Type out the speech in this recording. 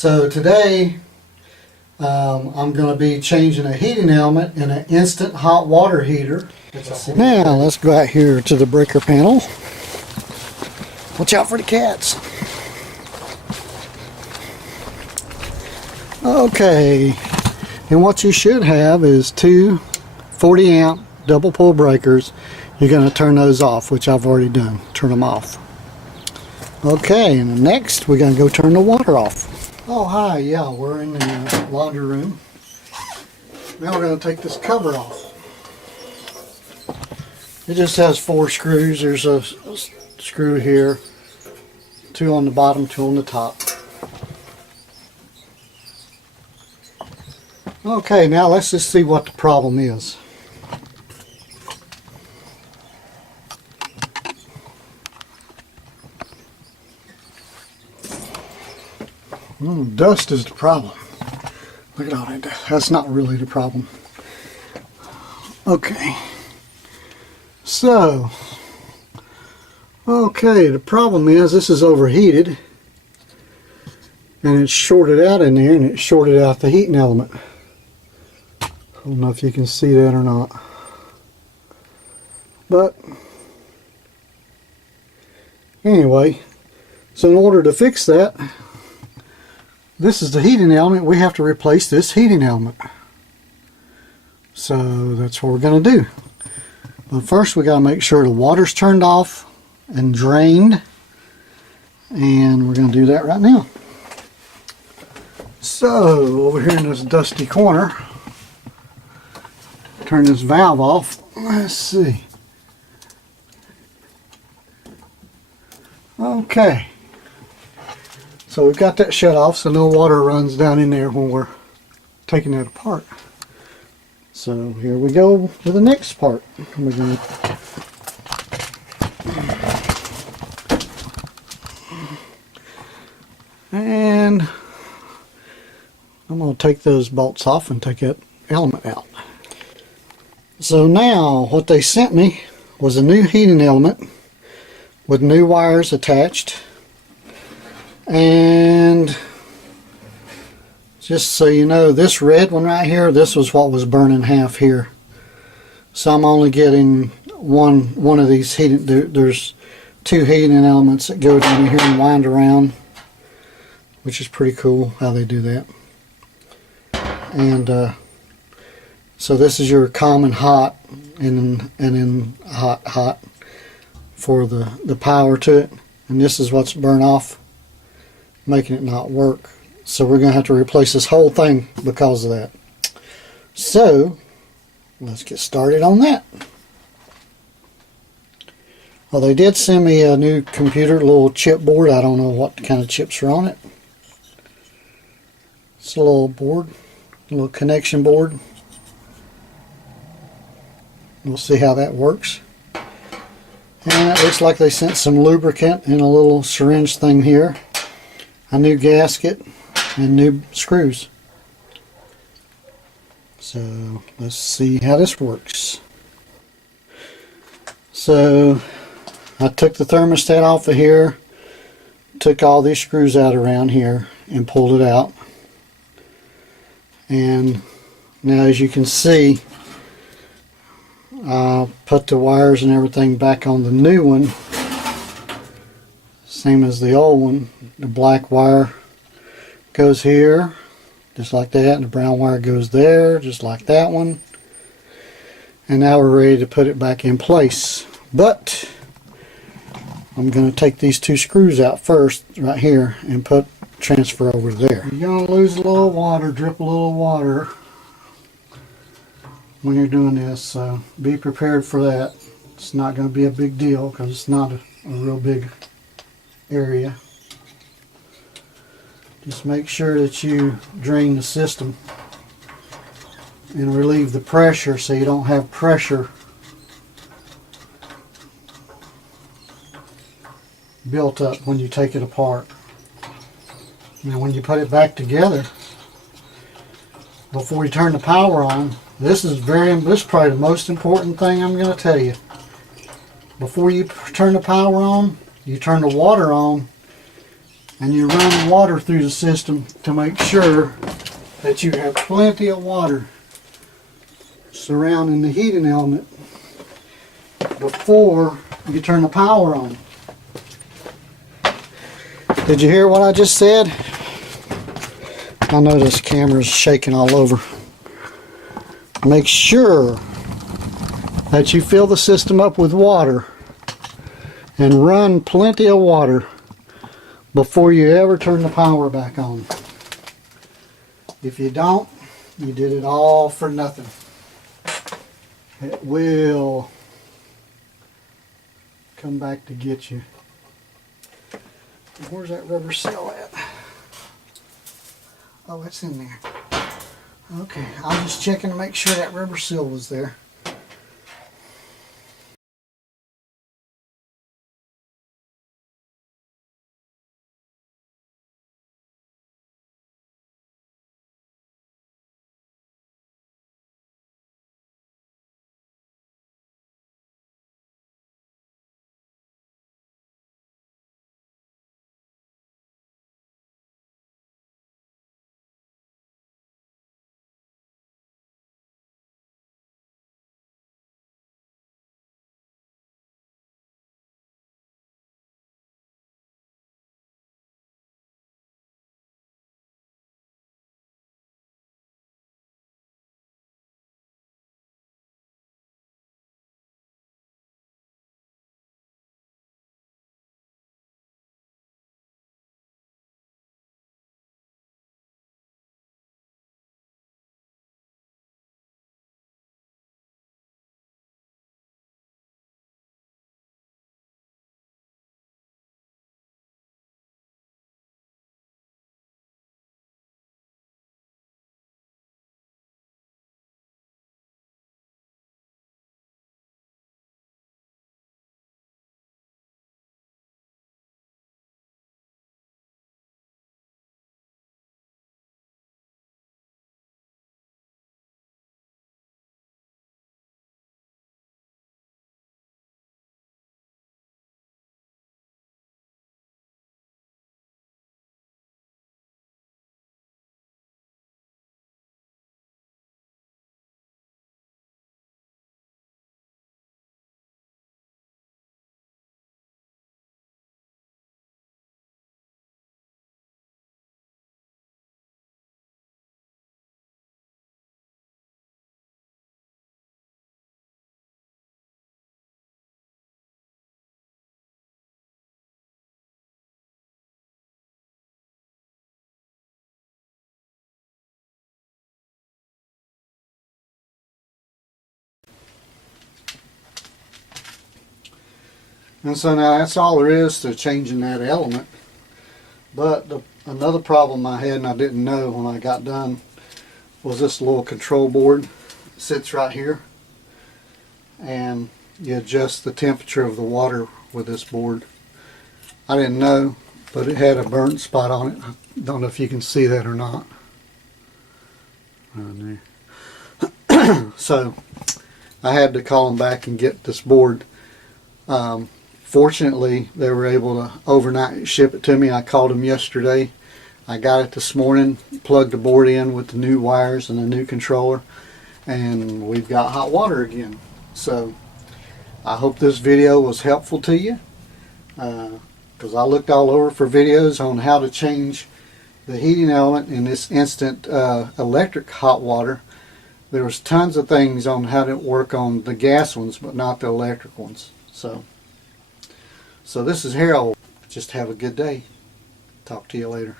So today I'm going to be changing a heating element in an instant hot water heater. Now let's go out here to the breaker panel. Watch out for the cats. Okay, and what you should have is two 40 amp double pull breakers. You're going to turn those off, which I've already done. Turn them off. Okay, and next we're going to go turn the water off. Oh hi, yeah, we're in the laundry room. Now we're going to take this cover off. It just has 4 screws. There's a screw here, 2 on the bottom, 2 on the top. Okay, now let's just see what the problem is. Dust is the problem. Look at all that dust. That's not really the problem. Okay. So, okay, the problem is this is overheated and it's shorted out in there, and it shorted out the heating element. I don't know if you can see that or not. But anyway, so in order to fix that, this is the heating element. We have to replace this heating element. So that's what we're going to do. But first we got to make sure the water's turned off and drained. And we're going to do that right now. So over here in this dusty corner, turn this valve off. Let's see. Okay. So we've got that shut off so no water runs down in there when we're taking that apart. So here we go to the next part. We're going to and I'm going to take those bolts off and take that element out. So now what they sent me was a new heating element with new wires attached. And just so you know, this red one right here, this was what was burning half here. So I'm only getting one of these heating. There's 2 heating elements that go down here and wind around, which is pretty cool how they do that. And so this is your common hot, and then hot for the power to it, and this is what's burn off, making it not work. So we're going to have to replace this whole thing because of that. So let's get started on that. Well, they did send me a new computer, a little chip board. I don't know what kind of chips are on it. It's a little board, a little connection board. We'll see how that works. And it looks like they sent some lubricant in a little syringe thing here, a new gasket, and new screws. So let's see how this works. So I took the thermostat off of here, took all these screws out around here and pulled it out. And now as you can see, I'll put the wires and everything back on the new one, same as the old one. The black wire goes here just like that, and the brown wire goes there just like that one. And now we're ready to put it back in place, but I'm going to take these 2 screws out first right here and transfer over there. You're going to lose a little water, drip a little water when you're doing this, so be prepared for that. It's not going to be a big deal because it's not a real big area. Just make sure that you drain the system and relieve the pressure so you don't have pressure built up when you take it apart. Now when you put it back together, before you turn the power on, this is probably the most important thing I'm going to tell you. Before you turn the power on, you turn the water on and you run water through the system to make sure that you have plenty of water surrounding the heating element before you turn the power on. Did you hear what I just said? I know this camera's shaking all over. Make sure that you fill the system up with water and run plenty of water before you ever turn the power back on. If you don't, you did it all for nothing. It will come back to get you. Where's that rubber seal at? Oh, it's in there. Okay, I was just checking to make sure that rubber seal was there. And so now that's all there is to changing that element. But another problem I had and I didn't know when I got done was this little control board. It sits right here, and you adjust the temperature of the water with this board. I didn't know, but it had a burnt spot on it. I don't know if you can see that or not. Right there. So I had to call them back and get this board. Fortunately, they were able to overnight ship it to me. I called them yesterday. I got it this morning, plugged the board in with the new wires and the new controller, and we've got hot water again. So I hope this video was helpful to you, because I looked all over for videos on how to change the heating element in this instant electric hot water. There was tons of things on how to work on the gas ones, but not the electric ones. So this is Harold. Just have a good day. Talk to you later.